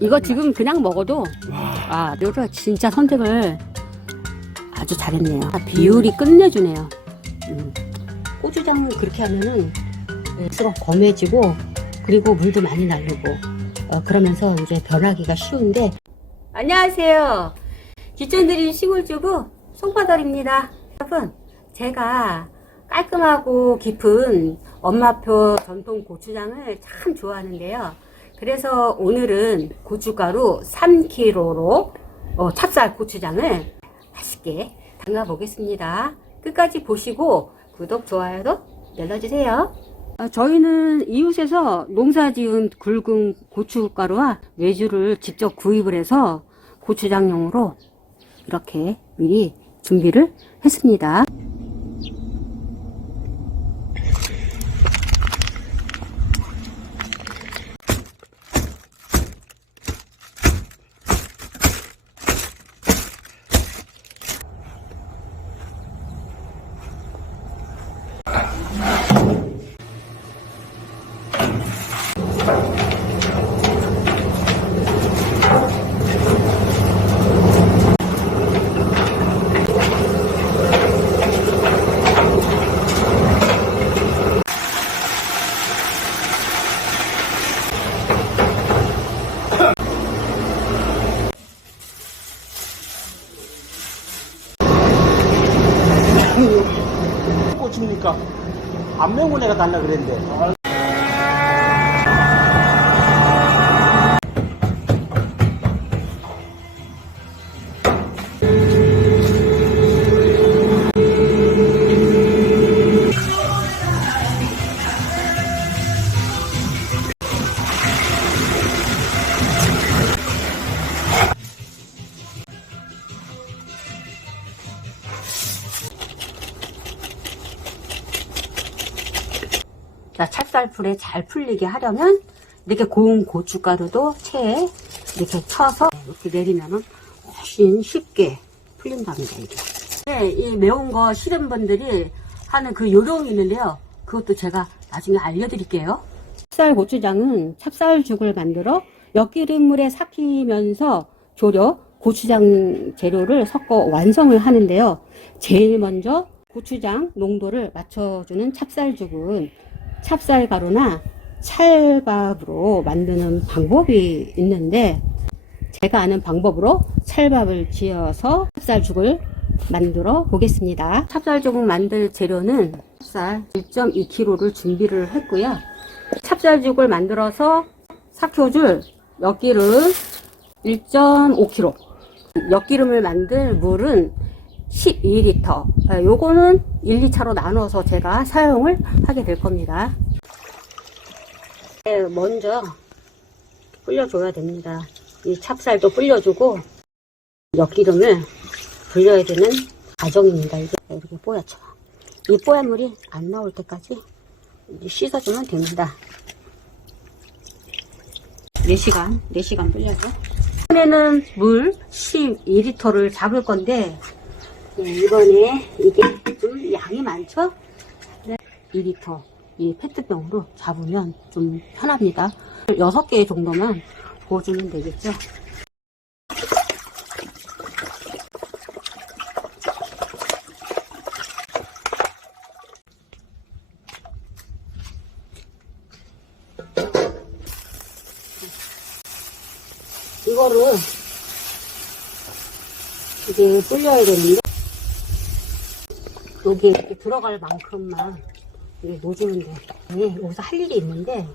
이거 지금 그냥 먹어도 아, 이거 진짜 선택을 아주 잘했네요. 아, 비율이 끝내주네요. 음. 고추장 그렇게 하면은 갈수록 검해지고 그리고 물도 많이 나르고 어, 그러면서 이제 변하기가 쉬운데 안녕하세요. 기촌드림 시골주부 송바덜입니다. 여러분 제가 깔끔하고 깊은 엄마표 전통 고추장을 참 좋아하는데요. 그래서 오늘은 고춧가루 3kg로 어, 찹쌀 고추장을 맛있게 담가 보겠습니다. 끝까지 보시고 구독, 좋아요도 눌러주세요. 아, 저희는 이웃에서 농사 지은 굵은 고춧가루와 외주를 직접 구입을 해서 고추장용으로 이렇게 미리 준비를 했습니다. 꽂힙니까? 안 매운 애가 달라 그랬는데. 자, 찹쌀풀에 잘 풀리게 하려면 이렇게 고운 고춧가루도 체에 이렇게 쳐서 이렇게 내리면은 훨씬 쉽게 풀린답니다, 이게. 네, 이 매운 거 싫은 분들이 하는 그 요령이 있는데요. 그것도 제가 나중에 알려드릴게요. 찹쌀 고추장은 찹쌀죽을 만들어 엿기름물에 삭히면서 조려 고추장 재료를 섞어 완성을 하는데요. 제일 먼저 고추장 농도를 맞춰주는 찹쌀죽은 찹쌀가루나 찰밥으로 만드는 방법이 있는데 제가 아는 방법으로 찰밥을 지어서 찹쌀죽을 만들어 보겠습니다. 찹쌀죽을 만들 재료는 찹쌀 1.2kg를 준비를 했고요. 찹쌀죽을 만들어서 삭혀줄 엿기름 1.5kg 엿기름을 만들 물은 12리터. 아, 요거는 1, 2차로 나눠서 제가 사용을 하게 될 겁니다. 네, 먼저 불려줘야 됩니다. 이 찹쌀도 불려주고 엿기름을 불려야 되는 과정입니다 이게. 이렇게 뽀얗죠. 이 뽀얀 물이 안 나올 때까지 씻어주면 됩니다. 4시간 4시간 불려서 이번에는 물 12리터를 잡을 건데 네, 이번에 이게 좀 양이 많죠? 네, 2리터 이 페트병으로 잡으면 좀 편합니다. 6개 정도만 부어주면 되겠죠? 이거를 이제 불려야 되는데 여기 이렇게 들어갈 만큼만 이렇게 놓주면 돼. 네, 여기서 할 일이 있는데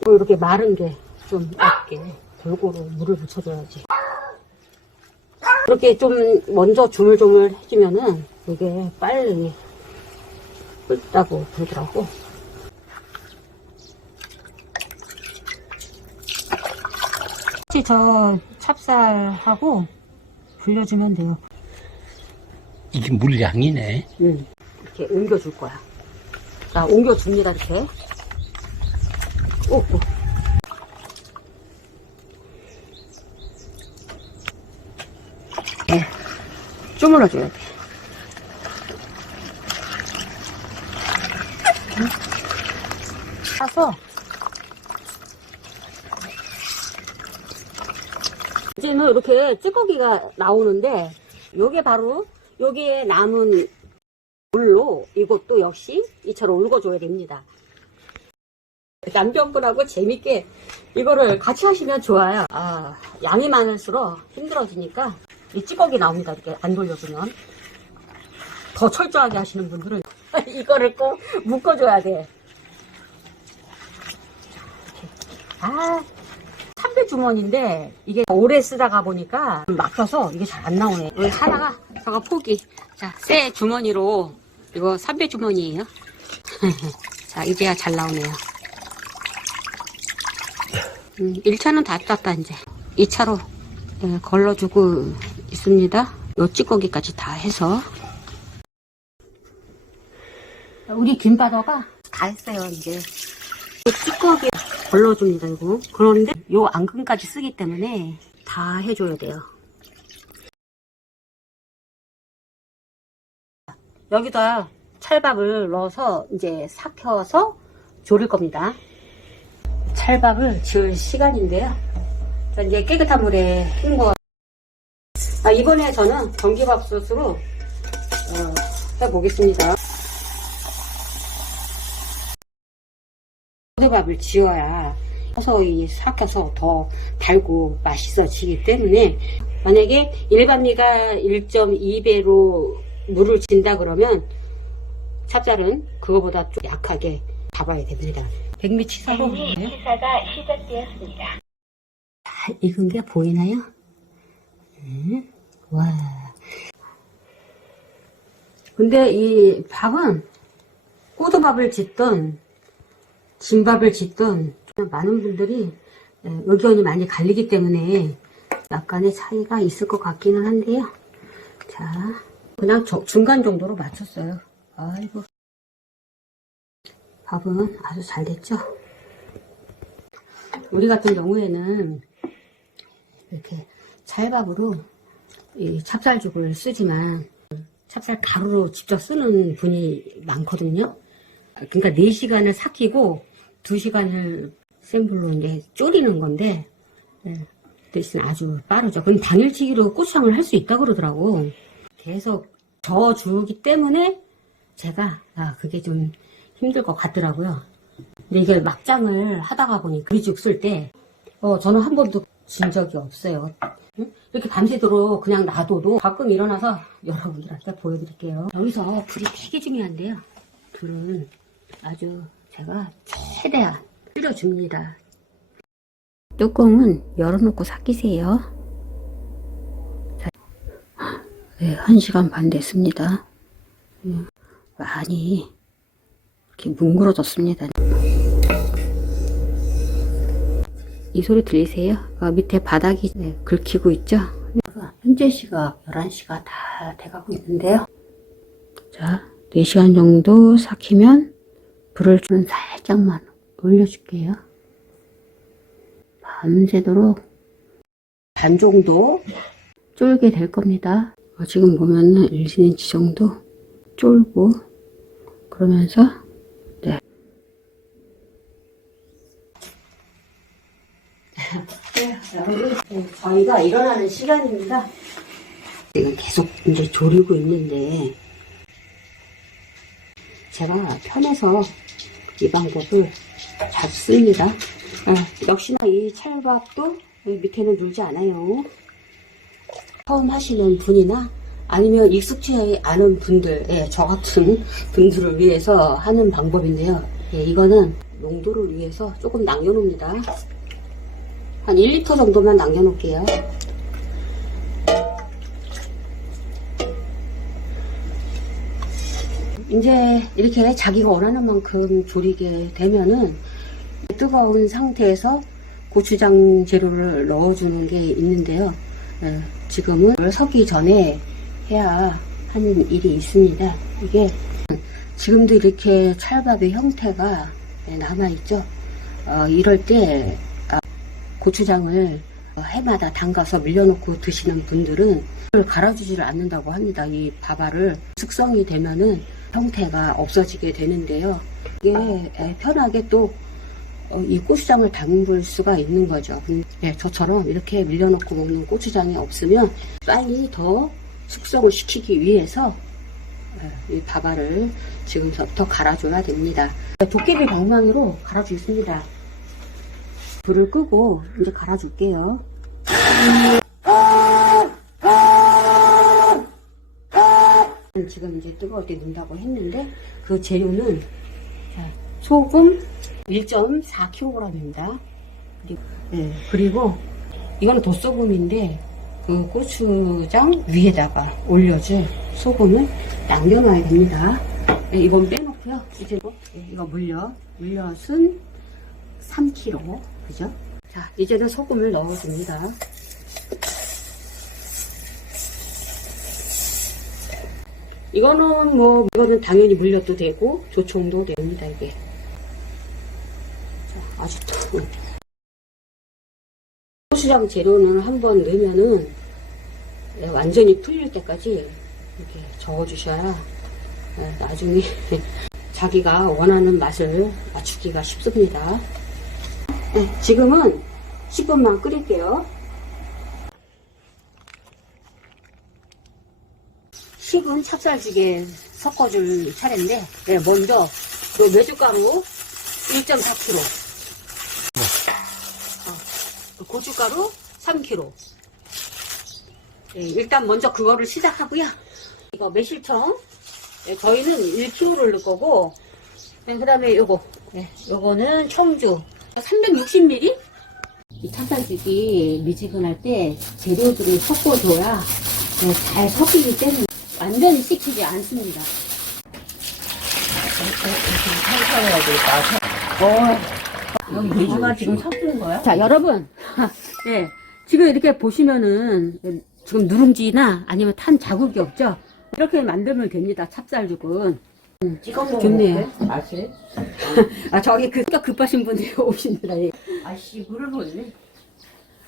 또 이렇게 마른 게좀 없게 골고루 물을 묻혀줘야지. 이렇게 좀 먼저 조물조물 해주면은 이게 빨리 끓다고 그러더라고. 혹시 저 찹쌀하고 불려주면 돼요. 이게 물량이네. 응. 이렇게 옮겨줄 거야. 자, 옮겨줍니다, 이렇게. 오, 오. 네. 주물러줘야 돼. 응. 사서 이제는 이렇게 찌꺼기가 나오는데 요게 바로 여기에 남은 물로 이것도 역시 이처럼 울궈줘야 됩니다. 남편분하고 재밌게 이거를 같이 하시면 좋아요. 아, 양이 많을수록 힘들어지니까 이 찌꺼기 나옵니다. 이렇게 안 돌려주면. 더 철저하게 하시는 분들은 이거를 꼭 묶어줘야 돼. 아, 삼배 주머니인데 이게 오래 쓰다가 보니까 막혀서 이게 잘 안 나오네. 하나가 저거 포기. 자, 새 주머니로 이거 삼배 주머니예요. 자, 이제야 잘 나오네요. 음, 1차는 다 땄다 이제 2차로 예, 걸러주고 있습니다 요 찌꺼기까지 다 해서 우리 김바더가 다 했어요 이제 이 찌꺼기 걸러줍니다 이거 그런데 요 앙금까지 쓰기 때문에 다 해줘야 돼요 여기다 찰밥을 넣어서 이제 삭혀서 졸일 겁니다 찰밥을 지을 시간인데요. 자, 이제 깨끗한 물에 헹궈. 아, 이번에 저는 전기밥솥으로 어, 해보겠습니다. 포도밥을 지어야 서서히 삭혀서 더 달고 맛있어지기 때문에 만약에 일반 미가 1.2배로 물을 진다 그러면 찹쌀은 그거보다 좀 약하게 잡아야 됩니다. 백미 치사로 백미 치사가 시작되었습니다. 잘 익은 게 보이나요? 네. 와. 근데 이 밥은 꼬두밥을 짓던 진밥을 짓던 많은 분들이 예, 의견이 많이 갈리기 때문에 약간의 차이가 있을 것 같기는 한데요. 자, 그냥 저- 중간 정도로 맞췄어요. 아이고. 밥은 아주 잘 됐죠? 우리 같은 경우에는 이렇게 찰밥으로 이 찹쌀죽을 쓰지만 찹쌀 가루로 직접 쓰는 분이 많거든요. 그러니까 4시간을 삭히고 2시간을 센 불로 이제 졸이는 건데 예, 대신 아주 빠르죠. 그럼 당일치기로 고추장을 할 수 있다 그러더라고. 계속 저어주기 때문에 제가 아 그게 좀 힘들 것 같더라고요. 근데 이게 막장을 하다가 보니까 이죽쓸 때, 어, 저는 한 번도 진 적이 없어요. 응? 이렇게 밤새도록 그냥 놔둬도 가끔 일어나서 여러분들한테 보여드릴게요. 여기서 불이 되게 중요한데요. 불은 아주 제가 최대한 줄여줍니다. 뚜껑은 열어놓고 삭히세요. 자, 네, 1시간 반 됐습니다. 음, 많이 이렇게 뭉그러졌습니다. 이 소리 들리세요? 어, 밑에 바닥이 네, 긁히고 있죠? 현재 시각 11시가 다 돼가고 있는데요. 자, 4시간 정도 삭히면 불을 좀 살짝만 올려줄게요. 밤새도록 반 정도 쫄게 될 겁니다. 어, 지금 보면은 1cm 정도 쫄고 그러면서 네. 네, 저희가 일어나는 시간입니다. 지금 계속 이제 조리고 있는데 제가 편해서 이 방법을 자주 씁니다. 아, 역시나 이 찰밥도 밑에는 눌지 않아요. 처음 하시는 분이나 아니면 익숙치 않은 분들, 예, 저 같은 분들을 위해서 하는 방법인데요. 예, 이거는 농도를 위해서 조금 남겨놓습니다. 한 1리터 정도만 남겨놓을게요. 이제 이렇게 자기가 원하는 만큼 조리게 되면은 뜨거운 상태에서 고추장 재료를 넣어주는 게 있는데요. 예, 지금은 서기 전에 해야 하는 일이 있습니다. 이게 지금도 이렇게 찰밥의 형태가 네, 남아있죠. 어, 이럴 때 아, 고추장을 해마다 담가서 밀려놓고 드시는 분들은 을 갈아주지를 않는다고 합니다. 이 밥알을 숙성이 되면은 형태가 없어지게 되는데요. 이게 에, 편하게 또 어, 이 고추장을 담글 수가 있는 거죠. 음, 네, 저처럼 이렇게 밀려놓고 먹는 고추장이 없으면 빨리 더 숙성을 시키기 위해서 예, 이 밥알을 지금부터 갈아줘야 됩니다. 도깨비 방망이로 갈아주겠습니다. 불을 끄고 이제 갈아줄게요. 지금 이제 뜨거울 때 넣는다고 했는데 그 재료는 자, 소금 1.4kg입니다. 그리고, 예, 이거는 도소금인데 그 고추장 위에다가 올려줄 소금을 남겨놔야 됩니다. 예, 이건 빼놓고요. 이제 예, 이거 물엿, 물엿은 3kg, 그죠? 자, 이제는 소금을 넣어줍니다. 이거는 뭐 이거는 당연히 물엿도 되고 조청도 됩니다 이게. 자, 아주 또 고추장 재료는 한번 넣으면은 예, 완전히 풀릴 때까지 이렇게 저어주셔야 예, 나중에 자기가 원하는 맛을 맞추기가 쉽습니다. 네, 지금은 10분만 끓일게요. 식은 찹쌀찌개 섞어줄 차례인데, 네, 먼저 그 메주가루 1.4kg, 어, 그 고춧가루 3kg. 네, 일단 먼저 그거를 시작하고요. 이거 매실청, 네, 저희는 1kg를 넣을 거고, 네, 그 다음에 요거, 네, 요거는 청주 360ml. 이 찹쌀찌개 미지근할 때 재료들을 섞어줘야 네, 잘 섞이기 때문에 완전히 식히지 않습니다. 여기 돼지가 지금 섞는 거야? 자, 여러분. 네. 지금 이렇게 보시면은 지금 누룽지나 아니면 탄 자국이 없죠? 이렇게 만들면 됩니다. 찹쌀죽은. 찍어 먹으면 좋네요. 어때? 맛이? 아, 저기 그, 급하신 분들이 오신다. 예. 아씨 물을 볼래?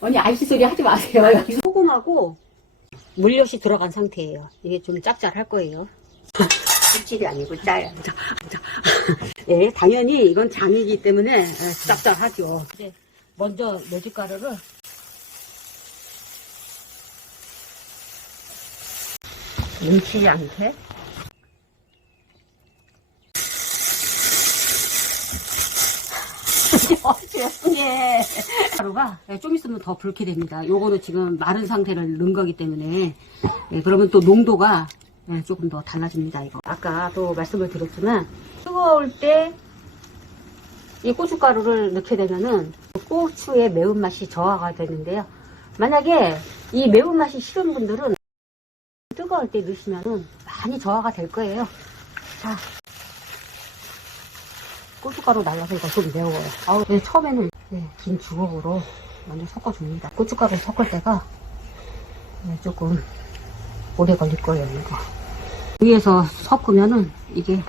언니, 아이씨 소리 하지 마세요. 여기 소금하고 물엿이 들어간 상태예요. 이게 좀 짭짤할 거예요. 짭질이 아니고 짜요. 예, 당연히 이건 장이기 때문에 예, 짭짤하죠. 이제 먼저 메주가루를 뭉치지 않게 예. 가루가 좀 있으면 더 붉게 됩니다. 요거는 지금 마른 상태를 넣은 거기 때문에 예, 그러면 또 농도가 예, 조금 더 달라집니다. 이거 아까도 말씀을 드렸지만 뜨거울 때 이 고춧가루를 넣게 되면은 고추의 매운맛이 저하가 되는데요. 만약에 이 매운맛이 싫은 분들은 뜨거울 때 넣으시면은 많이 저하가 될 거예요. 자, 고춧가루 날라서 이거 좀 매워요. 아우, 네, 처음에는 네, 긴 주걱으로 먼저 섞어줍니다. 고춧가루 섞을 때가 네, 조금 오래 걸릴 거예요, 이거. 위에서 섞으면은 이게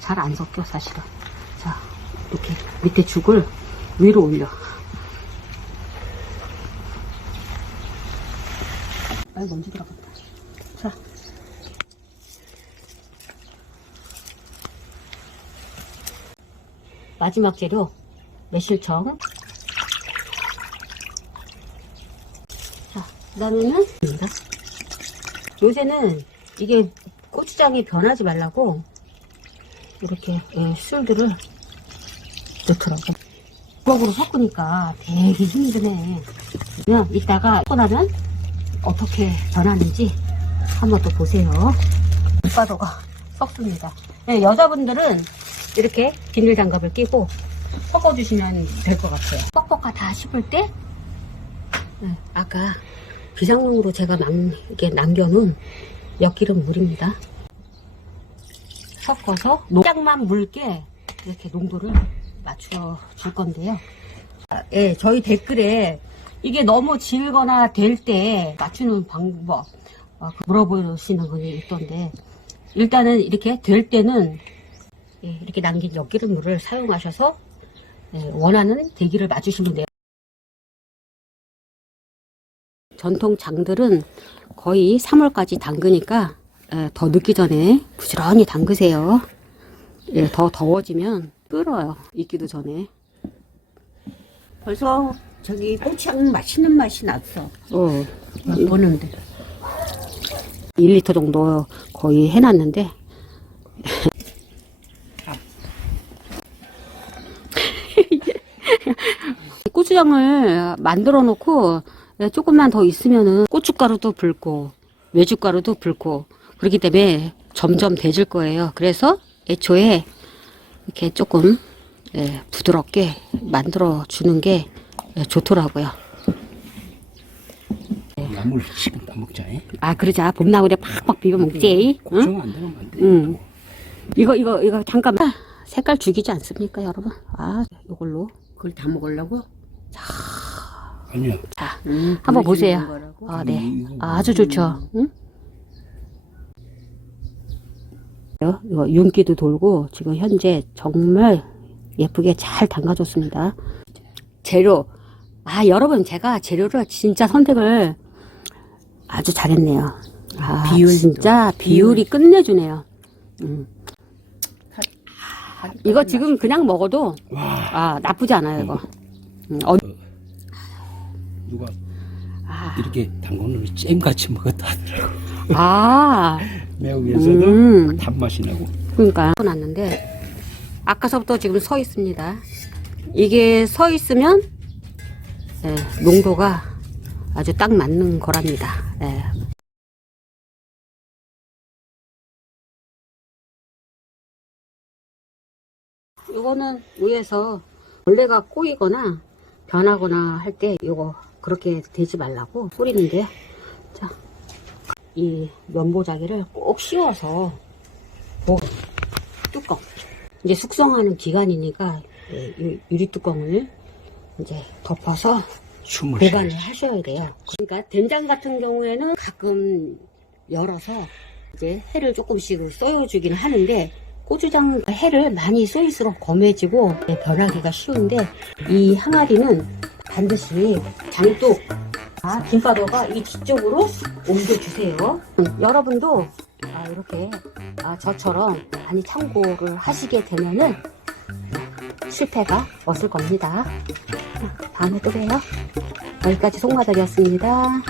잘 안 섞여, 사실은. 자, 이렇게 밑에 죽을 위로 올려. 아이, 먼지 들어갔다. 자. 마지막 재료 매실청 자 그 다음에는 요새는 이게 고추장이 변하지 말라고 이렇게 예, 술들을 넣더라고 주걱으로 섞으니까 되게 힘드네 그냥 이따가 섞고 나면 어떻게 변하는지 한번 또 보세요 밀가루가 섞습니다 예, 여자분들은 이렇게 비닐 장갑을 끼고 섞어주시면 될 것 같아요. 뻑뻑하다 싶을 때, 네, 아까 비상용으로 제가 남, 이렇게 남겨놓은 엿기름 물입니다. 섞어서 농장만 묽게 이렇게 농도를 맞춰 줄 건데요. 아, 예, 저희 댓글에 이게 너무 질거나 될 때 맞추는 방법 어, 물어보시는 분이 있던데 일단은 이렇게 될 때는 예, 이렇게 남긴 엿기름 물을 사용하셔서 예, 원하는 대기를 맞추시면 돼요. 전통 장들은 거의 3월까지 담그니까 예, 더 늦기 전에 부지런히 담그세요. 예, 더 더워지면 끓어요. 익기도 전에. 벌써 저기 고추장 맛있는 맛이 났어. 어, 보는데. 1리터 정도 거의 해놨는데. 고추장을 만들어 놓고 조금만 더 있으면은 고춧가루도 붉고 외춧가루도 붉고 그렇기 때문에 점점 돼질 거예요. 그래서 애초에 이렇게 조금 예, 부드럽게 만들어 주는 게 예, 좋더라고요. 나물 지금 다 먹자. 잉? 아 그러자 봄나물에 팍팍 비벼 먹지. 응? 고정 안 되면 안 돼. 응. 이거 이거 이거 잠깐 만 색깔 죽이지 않습니까, 여러분? 아 이걸로 그걸 다 먹으려고? 아니야. 자 음, 한번 보세요. 거라고? 아 네, 이거 아주 좋죠. 응? 이거 윤기도 돌고 지금 현재 정말 예쁘게 잘 담가줬습니다. 재료 아 여러분 제가 재료를 진짜 선택을 아주 잘했네요. 아 비율도. 진짜 비율이 끝내주네요. 음. 이거 지금 그냥 먹어도 아 나쁘지 않아요 이거. 음, 어, 누가 아, 이렇게 당근을 잼같이 먹었다 하더라고. 아 매우면서도 음. 단맛이 나고. 그러니까 났는데 아까서부터 지금 서 있습니다. 이게 서 있으면 예, 농도가 아주 딱 맞는 거랍니다. 예. 이거는 위에서 벌레가 꼬이거나 변하거나 할 때 이거 그렇게 되지 말라고 뿌리는데요. 자, 이 면보자기를 꼭 씌워서 그 뚜껑. 이제 숙성하는 기간이니까 예, 유- 유리 뚜껑을 이제 덮어서 보관을 하셔야 돼요. 그러니까 된장 같은 경우에는 가끔 열어서 이제 해를 조금씩 쏘여주긴 하는데 고추장 해를 많이 쏘일수록 검해지고 예, 변하기가 쉬운데 이 항아리는 반드시 장독 아, 김파도가 이 뒤쪽으로 옮겨주세요. 음, 여러분도 아, 이렇게 아, 저처럼 많이 참고를 하시게 되면은 실패가 없을 겁니다. 다음에 또 봬요. 여기까지 송마달이었습니다.